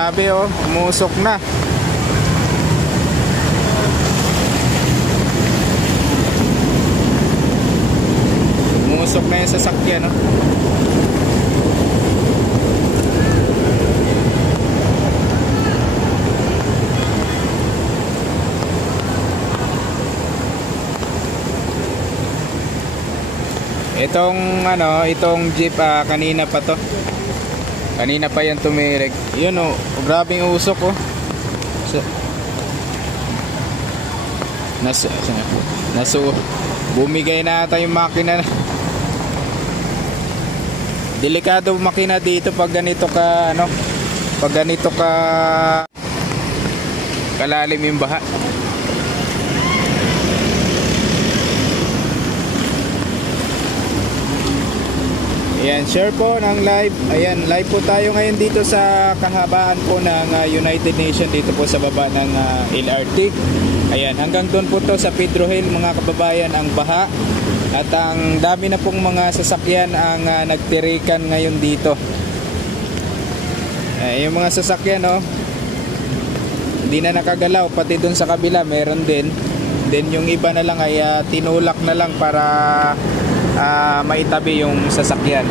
Grabe oh, umusok na. Umusok na yung sasakyan no. Itong jeep kanina pa to. Kanina pa yan tumirik. Yun oh, grabing usok oh. Bumigay na ata yung makina. Delikado makina dito pag ganito ka kalalim yung baha. Ayan, share po ng live. Ayan, live po tayo ngayon dito sa kahabaan po ng United Nations dito po sa baba ng LRT. Ayan, hanggang doon po to sa Pedro Hill mga kababayan ang baha. At ang dami na pong mga sasakyan ang nagtirikan ngayon dito. Yung mga sasakyan hindi na nakagalaw, pati doon sa kabila meron din. Then yung iba na lang ay tinulak na lang para maitabi yung sasakyan.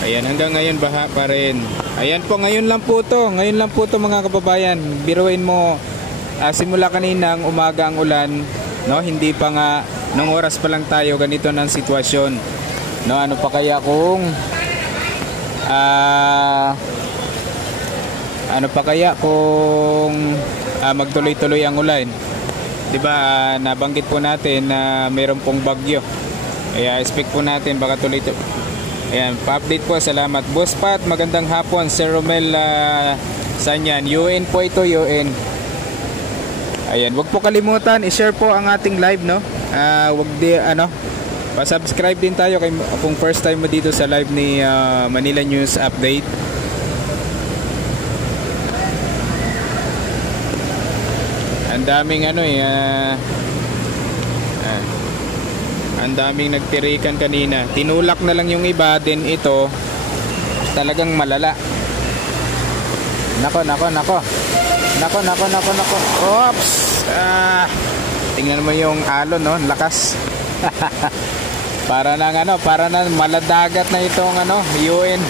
Ayan, hanggang ngayon baha pa rin. Ayan po, ngayon lang po to mga kababayan. Biruin mo, simula kaninang umaga ang ulan, no? Hindi pa nga nung oras pa lang tayo ganito ng sitwasyon, no? Ano pa kaya kung magtuloy-tuloy ang ulan? 'Di ba? Nabanggit po natin na mayroon pong bagyo. Kaya expect po natin baka tuloy-tuloy. Ayan, pa-update po. Salamat. Boss Pat, magandang hapon. Sir Romel Sanyan. UN po ito, UN. Ayan, wag po kalimutan i-share po ang ating live, no? Pa-subscribe din tayo kung first time mo dito sa live ni Manila News Update. Ang daming ang daming nagtirikan kanina. Tinulak na lang yung iba, din ito talagang malala. Nako. Oops. Tingnan mo yung alon, no? Lakas. para nang maladagat na itong UN.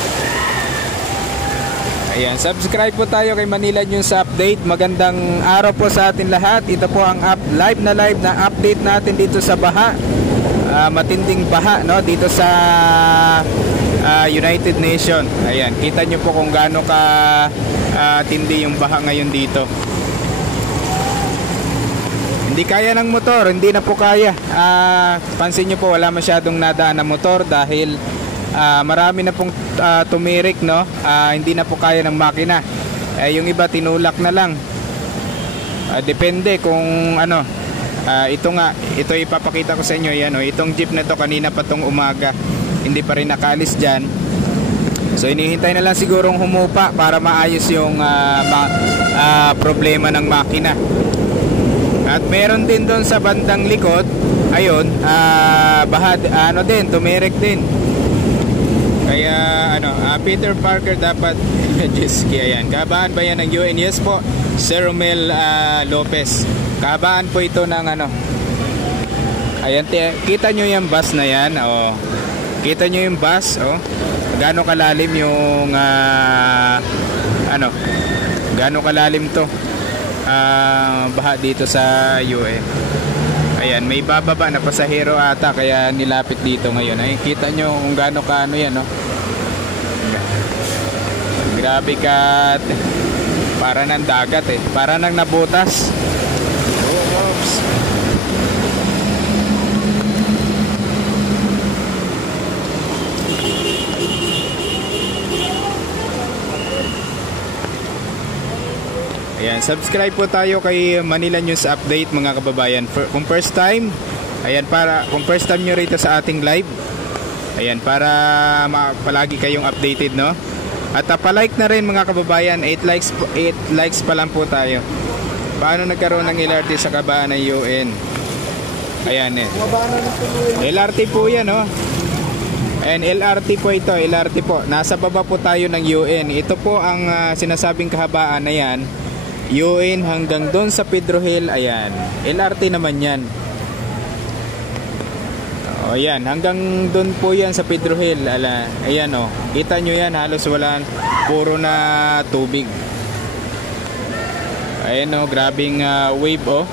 Ayan, subscribe po tayo kay Manila News Update. Magandang araw po sa atin lahat. Ito po ang live na update natin dito sa baha. Matinding baha, no, dito sa United Nation. Ayan, kita nyo po kung gaano ka tindi yung baha ngayon dito. Hindi kaya ng motor, hindi na po kaya. Pansin nyo po, wala masyadong nadaan na motor dahil marami na pong tumirik, no. Hindi na po kaya ng makina. Yung iba tinulak na lang. Depende kung ito ipapakita ko sa inyo. Yan, itong jeep na to kanina pa tong umaga, hindi pa rin nakaalis dyan. So inihintay na lang sigurong humupa para maayos yung problema ng makina. At meron din doon sa bandang likod, ayun, tumirik din. Kaya Peter Parker dapat Jeski. Ayan, kahabaan ba yan ng UN? Yes po, Sir Romel Lopez. Kahabaan po ito ng ayan, kita nyo yung bus na yan. Kita nyo yung bus, gaano kalalim yung gaano kalalim to baha dito sa UN. Ayan, may bababa na pasahero ata kaya nilapit dito ngayon. Ay, kita nyo kung gaano yan, no? Grabe ka. Para ng dagat para nang nabutas. Oops. Ayan, subscribe po tayo kay Manila News Update mga kababayan. Kung first time, ayan, kung first time nyo rito sa ating live, ayan, para palagi kayong updated, no? At pa-like na rin mga kababayan. 8 likes pa lang po tayo. Paano nagkaroon ng LRT sa kabaan ng UN? Ayan eh. LRT po yan, oh. And LRT po ito, LRT po. Nasa baba po tayo ng UN. Ito po ang sinasabing kahabaan na yan. UN hanggang doon sa Pedro Hill, ayan. LRT naman yan. O yan, hanggang doon po yan sa Pedro Hill. Ayan o, kita nyo yan, halos wala, puro na tubig. Ayan o, grabing wave o.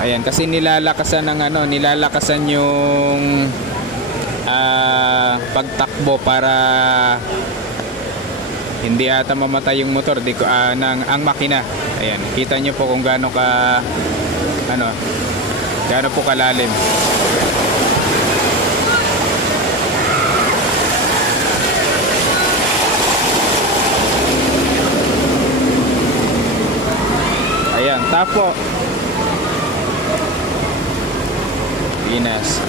Ayan, kasi nilalakasan ng nilalakasan yung pagtakbo para hindi ata mamatay yung motor ang makina. Ayan, kita nyo po kung gaano po kalalim. Ayan, tapo Pinas.